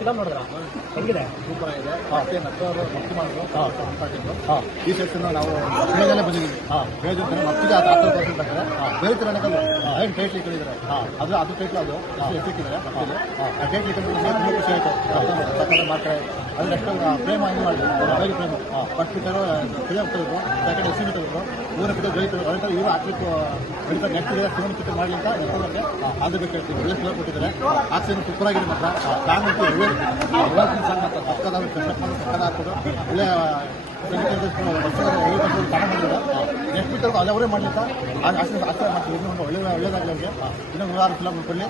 Film ನೋಡಿದ್ರ? ಹೆಂಗಿದೆ? Super ಆಗಿದೆ. ಮತ್ತೆ ನಕ್ಕವರು ಭಕ್ತಿ ಮಾಡಿದ್ರು. ಹಾ. ಹಾ. ಈ ಸೆಕ್ಷನ್ ನಾವು ಮೇಲಲ್ಲೇ ಬಂದಿದ್ದೀವಿ. ಅಂತ ಮತ್ತಿಗೆ ಅದು ಹತ್ತು ಪರ್ಸೆಂಟ್ ಆಗ್ತದೆ ಬೇರೆ ರಣಕಲ್ಲು ಏನು ಟೈಟ್ಲ್ ಅದು ಅದು ಟೈಟ್ಲ್ ಅದು. ಎತ್ತಿಕ್ಕಿದ್ದಾರೆ ಮಕ್ಕಳು ಆ ಟೈಟ್ಲ್ ಇಟ್ಟಿದ್ರೆ ತುಂಬ ಖುಷಿ ಆಯಿತು. ಸಕ್ಕರೆ ಮಾಡ್ತಾರೆ. ಅದು ನೆಕ್ಸ್ಟ್ ಪ್ರೇಮ ಹೆಂಗೆ ಮಾಡಿದ್ರು ಬೈಲಿ ಪ್ರೇಮ. ಫಸ್ಟ್ ಪಿಕ್ಚರು ಫಿಲಮ್ ತೆಗೆದ್ರು ಸೆಕೆಂಡ್ ಎಸ್ ತೆಗೆದ್ರು ಮೂರನೇ ಪಿಕ್ಚರ್ ಜೈತು ಹೊರಟ ಇವರು ಹಾಕ್ಲಿಕ್ಕೆ ಬೆಳಿತಾರೆ ನೆಕ್ಸ್ಟ್ ಮಾಡಲಿ ಅಂತ ನೆಕ್ಸ್ಟ್ ಒಳ್ಳೆ ಫಿಲಮ್ ಕೊಟ್ಟಿದ್ದಾರೆ. ಆಕ್ಸಿಜನ್ ಸೂಪರ್ ಆಗಿದೆ ಮಾತ್ರ. ಸಾಂಗ್ ಅಂತೂ ಒಳ್ಳೆ ಸಾಂಗ್ ಮಾತ್ರ ಸಕ್ಕದಾಗಿ ಸಕ್ಕದ ಹಾಕೋದು ಒಳ್ಳೆ ನೆಕ್ಸ್ಟ್ ಪಿಕ್ಚರ್ ಅದು ಅವರೇ ಮಾಡ್ಲಿಕ್ಕ ಆಗ ಆಸೆ ಆಸೆ ಮಾಡ್ತೀವಿ ಇನ್ನೂ ಒಂದು ಒಳ್ಳೆ ಒಳ್ಳೇದಾಗಲಿ ಅವ್ರಿಗೆ ಇನ್ನೂ ನೂರಾರು ಕಿಲೋಮೀಟರ್ ಕೊಡಲಿ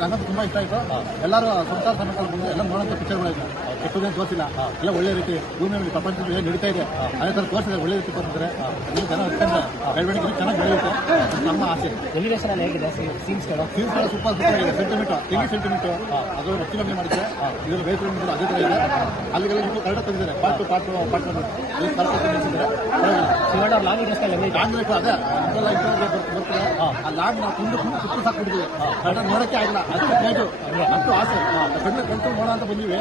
ನನಗಂತೂ ತುಂಬ ಇಷ್ಟ ಆಯಿತು. ಎಲ್ಲರೂ ಸಂಸಾರ ಸಮೇತಲ್ಲಿ ಬಂದು ಎಲ್ಲ ನೋಡೋಂಥ ಪಿಕ್ಚರ್ಗಳಿದೆ ಕೆಟ್ಟದೇನು ತೋರಿಸಿಲ್ಲ. ಎಲ್ಲ ಒಳ್ಳೆ ರೀತಿ ಭೂಮಿಯಲ್ಲಿ ಪ್ರಪಂಚದಲ್ಲಿ ಏನು ನಡೀತಾ ಇದೆ. ಅದೇ ಥರ ತೋರಿಸಿದ್ರೆ ಒಳ್ಳೆ ರೀತಿ ತೋರಿಸಿದ್ರೆ ಇಲ್ಲಿ ಜನ ಅತ್ಯಂತ ಬೆಳವಣಿಗೆ ಚೆನ್ನಾಗಿ ಬೆಳೆಯುತ್ತೆ. ನಮ್ಮ ಆಸೆ. ಎಲಿವೇಶನ್ ಹೇಗಿದೆ? ಸೀನ್ಸ್ ಎಲ್ಲ ಸೂಪರ್ ಸೂಪರ್ ಆಗಿದೆ. ಸೆಂಟಿಮೀಟ್ ತಿಂಗಿ ಸೆಂಟಿಮೀಟ್ ಅದು ರೊಟ್ಟಿ ಕಮ್ಮಿ ಮಾಡಿದ್ರೆ ಇದನ್ನು ಬೇಸರ ಅದೇ ಥರ ಇದೆ. ಅಲ್ಲಿಗೆಲ್ಲ ತಂದಿದ್ದಾರೆ. ಪಾರ್ಟ್ ಪಾರ್ಟ್ ಪಾಟ್ ಇಲ್ಲಿ ನಿಲ್ಲಿಸಿದ್ದಾರೆ ಶಿವಣ್ಣ ಅವ್ರ ಲಾಂಗ್ ಅದೇ. ಬರ್ತಾರೆ ಆ ಲಾಂಗ್ ನಾವು ತುಂಬ ತುಂಬ ಸುತ್ತ ಸಾಕ್ಬಿಟ್ಟಿದ್ದೀವಿ. ಕನ್ನಡ ನೋಡೋಕ್ಕೆ ಆಗಿಲ್ಲ. ಅಷ್ಟು ಆಸೆ ಕಣ್ಣು ಕಂಟ್ರೋಲ್ ಮಾಡೋಣ ಅಂತ ಬಂದಿವಿ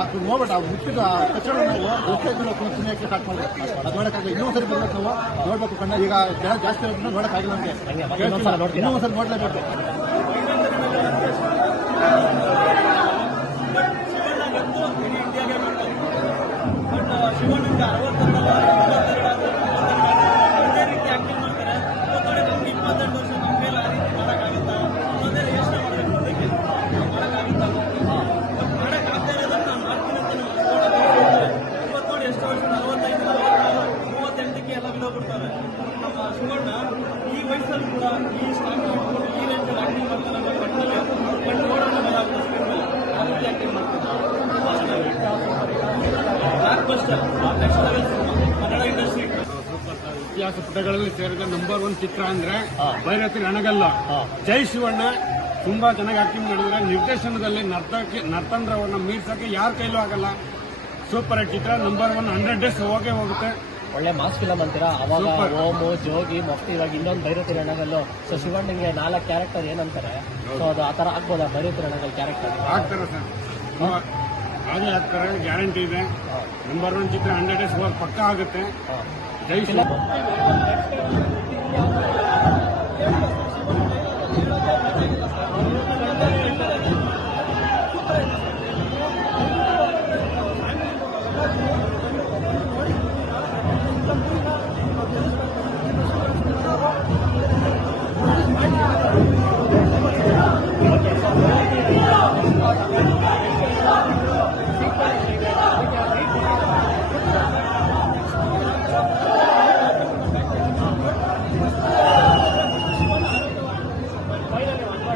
ಅದು ನೋಡ್ಬಿಟ್ಟು ಆ ಮುಚ್ಚಿದ ತಕ್ಷಣ ನಾವು ದಿನ ಪುಣ್ಯಕ್ಕೆ ಸ್ಟಾರ್ಟ್ ಮಾಡಿದ್ವಿ ಅದು ನೋಡೋಕ್ಕಾಗಲ್ಲ ಇನ್ನೊಂದ್ಸರಿ ಸರಿ ಬರ್ಬೇಕು ನಾವು ನೋಡ್ಬೇಕು ಕಣ್ಣ ಈಗ ಜನ ಜಾಸ್ತಿ ನೋಡೋಕ್ಕಾಗಿಲ್ಲ ನಮಗೆ ಮತ್ತೆ ಇನ್ನೊಂದ್ಸಲ ನೋಡ್ತೀರಾ? ಇನ್ನೂ ನೋಡ್ಲೇಬೇಕು ಈ ಕೂಡ ಈ ಸ್ಟಾರ್ಟ್ ಮಾಡ್ಕೊಂಡು ಈ ರೇಂಜಲ್ಲಿ ಆಕ್ಟಿಂಗ್ ಮಾಡ್ತಾರೆ ಅಂದ್ರೆ ಕಣ್ಣಲ್ಲಿ ಕಣ್ಣು ನೋಡೋಣ ಬರೋದು ಸ್ಕ್ರೀನ್ ಮೇಲೆ ಆ ರೀತಿ ಆಕ್ಟಿಂಗ್ ಮಾಡ್ತಾರೆ blockbuster next level cinema Kannada industry ಇತಿಹಾಸ ಪುಟಗಳಲ್ಲಿ ಸೇರಿದ ನಂಬರ್ ಒನ್ ಚಿತ್ರ ಅಂದ್ರೆ. ಭೈರತಿ ರಣಗಲ್ಲ. ಜೈ ಶಿವಣ್ಣ ತುಂಬಾ ಚೆನ್ನಾಗಿ ಆಕ್ಟಿಂಗ್ ಮಾಡಿದ್ರೆ ನಿರ್ದೇಶನದಲ್ಲಿ ನರ್ತಕ್ಕೆ ನರ್ತಂದ್ರವನ್ನ ಮೀರ್ಸಕ್ಕೆ ಯಾರ ಕೈಲೂ ಆಗಲ್ಲ. ಸೂಪರ್ ಹಿಟ್ ಚಿತ್ರ ನಂಬರ್ ಒನ್ ಹಂಡ್ರೆಡ್ ಡೇಸ್ ಹೋಗೇ ಹೋಗುತ್ತೆ. ಒಳ್ಳೆ ಮಾಸ್ಕ್ ಇಲ್ಲ ಅಂತೀರಾ? ಅವಾಗ. ಓಮು ಜೋಗಿ ಮಫ್ತಿ ಇವಾಗ ಇನ್ನೊಂದು ಬೈರತಿ ರಣಗಲ್ಲು ಸೊ ಶಿವಣ್ಣಂಗೆ ನಾಲ್ಕು ಕ್ಯಾರೆಕ್ಟರ್ ಏನಂತಾರೆ? ಸೊ ಅದು ಆ ಥರ ಆಗ್ಬೋದಾ ಬೈರತಿ ರಣಗಲ್ ಕ್ಯಾರೆಕ್ಟರ್ ಆಗ್ತಾರೆ ಸರ್. ಆಗ್ತಾರೆ ಗ್ಯಾರಂಟಿ ಇದೆ. ನಂಬರ್ ಒನ್ ಚಿತ್ರ ಹಂಡ್ರೆಡ್ ಡೇಸ್ ಪಕ್ಕ ಆಗುತ್ತೆ. ಜೈ